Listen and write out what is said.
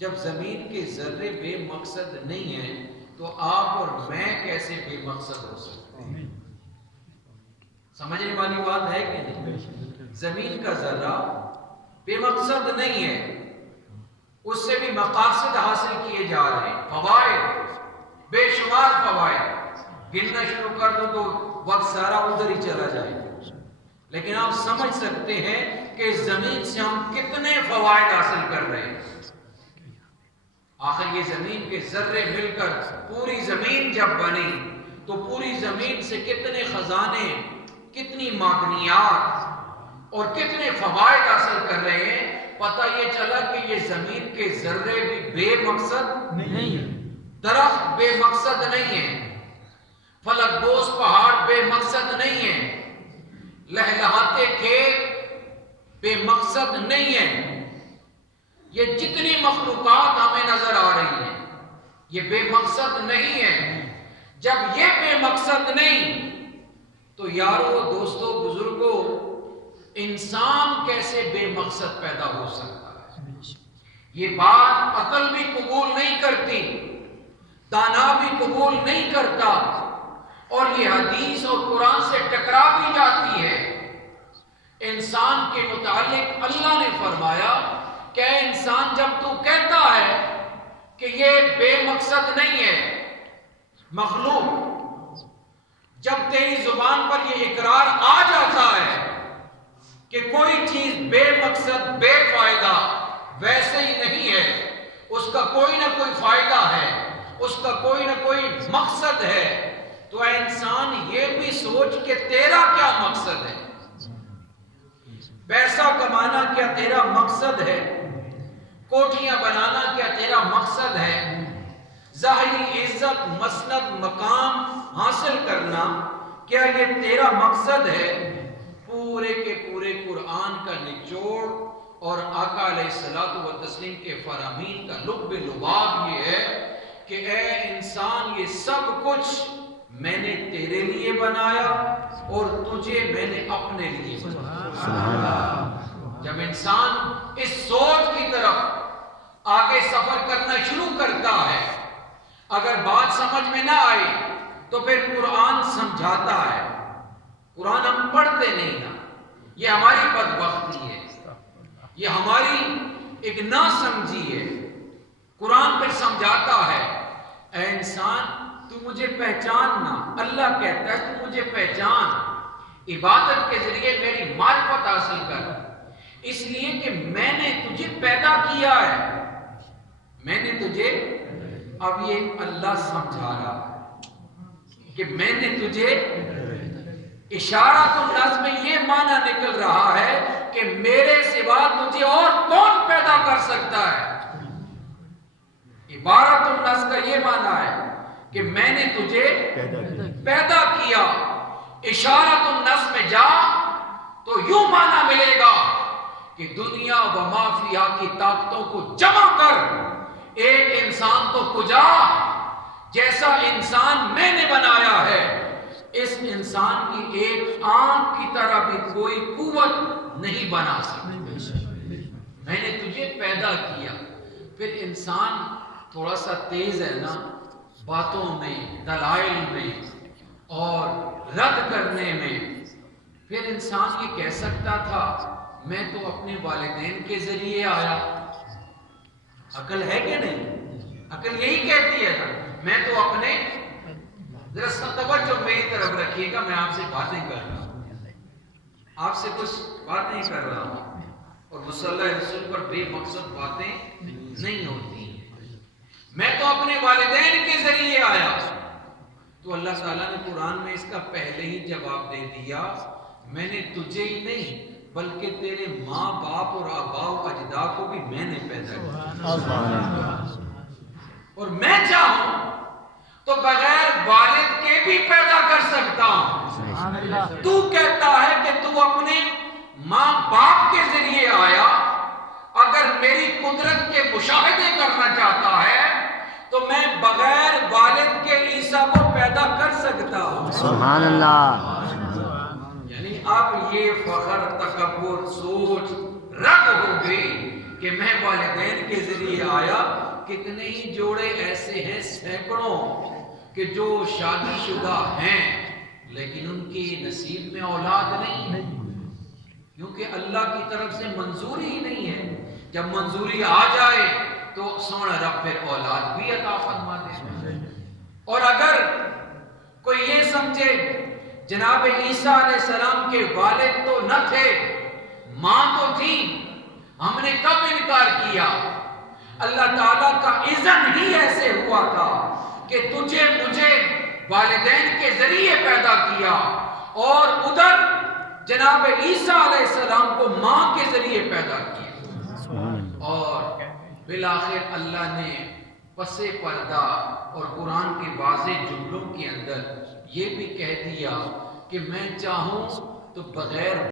جب زمین کے ذرے بے مقصد نہیں ہیں تو آپ اور میں کیسے بے مقصد ہو سکتے ہیں؟ سمجھنے والی بات ہے کہ نہیں؟ زمین کا ذرہ بے مقصد نہیں ہے، اس سے بھی مقاصد حاصل کیے جا رہے ہیں، فوائد، بے شمار فوائد، گننا شروع کر دو تو وقت سارا ادھر ہی چلا جائے گا، لیکن آپ سمجھ سکتے ہیں کہ زمین سے ہم کتنے فوائد حاصل کر رہے ہیں۔ آخر یہ زمین کے ذرے مل کر پوری زمین جب بنی تو پوری زمین سے کتنے خزانے، کتنی معدنیات اور کتنے فوائد حاصل کر رہے ہیں۔ پتہ یہ چلا کہ یہ زمین کے ذرے بھی بے مقصد نہیں ہیں، درخت بے مقصد نہیں ہیں، فلک بوس پہاڑ بے مقصد نہیں ہیں، لہلہاتے کھیت بے مقصد نہیں ہیں۔ یہ جتنی مخلوقات ہمیں نظر آ رہی ہیں یہ بے مقصد نہیں ہے۔ جب یہ بے مقصد نہیں تو یارو، دوستو، بزرگو، انسان کیسے بے مقصد پیدا ہو سکتا ہے؟ یہ بات عقل بھی قبول نہیں کرتی، دانا بھی قبول نہیں کرتا، اور یہ حدیث اور قرآن سے ٹکرا بھی جاتی ہے۔ انسان کے متعلق اللہ نے فرمایا کہ اے انسان، جب تو کہتا ہے کہ یہ بے مقصد نہیں ہے، مخلوق، جب تیری زبان پر یہ اقرار آ جاتا ہے کہ کوئی چیز بے مقصد، بے فائدہ ویسے ہی نہیں ہے، اس کا کوئی نہ کوئی فائدہ ہے، اس کا کوئی نہ کوئی مقصد ہے، تو اے انسان یہ بھی سوچ کہ تیرا کیا مقصد ہے۔ پیسہ کمانا کیا تیرا مقصد ہے؟ کوٹھیاں بنانا کیا تیرا مقصد ہے؟ ظاہری عزت، مسند، مقام حاصل کرنا کیا یہ تیرا مقصد ہے؟ پورے کے پورے قرآن کا نچوڑ اور آقا علیہ الصلوۃ والتسلیم کے فرامین کا لب لباب یہ ہے کہ اے انسان، یہ سب کچھ میں نے تیرے لیے بنایا اور تجھے میں نے اپنے لیے بنایا۔ جب انسان اس سوچ کی طرف آگے سفر کرنا شروع کرتا ہے، اگر بات سمجھ میں نہ آئی تو پھر قرآن سمجھاتا ہے۔ قرآن ہم پڑھتے نہیں نا، یہ ہماری بدبختی ہے، یہ ہماری ایک نہ سمجھی ہے۔ قرآن پھر سمجھاتا ہے، اے انسان تو مجھے پہچاننا، اللہ کہتا ہے تو مجھے پہچان، عبادت کے ذریعے میری معرفت حاصل کر، اس لیے کہ میں نے تجھے پیدا کیا ہے، میں نے تجھے، اب یہ اللہ سمجھا رہا ہے کہ میں نے تجھے، اشارۃ النص میں یہ معنی نکل رہا ہے کہ میرے سوا تجھے اور کون پیدا کر سکتا ہے۔ عبارت النص کا یہ معنی ہے کہ میں نے تجھے پیدا کیا۔ اشارت النص میں جا تو یوں معنی ملے گا کہ دنیا و ما فیہا کی طاقتوں کو جمع کر ایک انسان تو کجا جیسا انسان میں نے بنایا ہے، اس انسان کی ایک آنکھ کی طرح بھی کوئی قوت نہیں بنا سکتی۔ میں نے تجھے پیدا کیا۔ پھر انسان تھوڑا سا تیز ہے نا باتوں میں، دلائل میں اور رد کرنے میں، پھر انسان یہ کہہ سکتا تھا میں تو اپنے والدین کے ذریعے آیا۔ عقل ہے کہ نہیں؟ عقل یہی کہتی ہے نا، میں تو اپنے، ذرا توجہ میری طرف رکھیے گا، میں آپ سے باتیں کر رہا ہوں، آپ سے کچھ باتیں کر رہا ہوں، اور مصلی رسول پر بے مقصد باتیں نہیں ہوتی ہیں۔ میں تو اپنے والدین کے ذریعے آیا، تو اللہ تعالیٰ نے قرآن میں اس کا پہلے ہی جواب دے دیا، میں نے تجھے ہی نہیں بلکہ تیرے ماں باپ اور آباء و اجداد کو بھی میں نے پیدا کیا، اور میں چاہوں تو بغیر والد کے بھی پیدا کر سکتا ہوں۔ تو کہتا ہے کہ تو اپنے ماں باپ کے ذریعے آیا، اگر میری قدرت کے مشاہدے کرنا چاہتا ہے تو میں بغیر والد کے عیسیٰ کو پیدا کر سکتا ہوں۔ سبحان اللہ۔ یعنی اب یہ فخر، تکبر، سوچ رد ہو گئی کہ میں والدین کے ذریعے آیا کتنے ہی جوڑے ایسے ہیں سینکڑوں کہ جو شادی شدہ ہیں لیکن ان کی نصیب میں اولاد نہیں ہے، کیونکہ اللہ کی طرف سے منظوری ہی نہیں ہے۔ جب منظوری آ جائے تو سونا رب پھر اولاد بھی عطا فرما دے۔ اور اگر کوئی یہ سمجھے جناب عیسیٰ علیہ السلام کے والد تو نہ تھے، ماں تو تھی، ہم نے کب انکار کیا؟ اللہ تعالیٰ کا اذن ہی ایسے ہوا تھا کہ تجھے مجھے والدین کے ذریعے پیدا کیا، اور ادھر جناب عیسیٰ علیہ السلام کو ماں کے ذریعے پیدا کیا، اور بالآخر اللہ نے پس پردہ اور قرآن کے واضح جملوں کے اندر یہ بھی کہہ دیا کہ میں چاہوں تو بغیر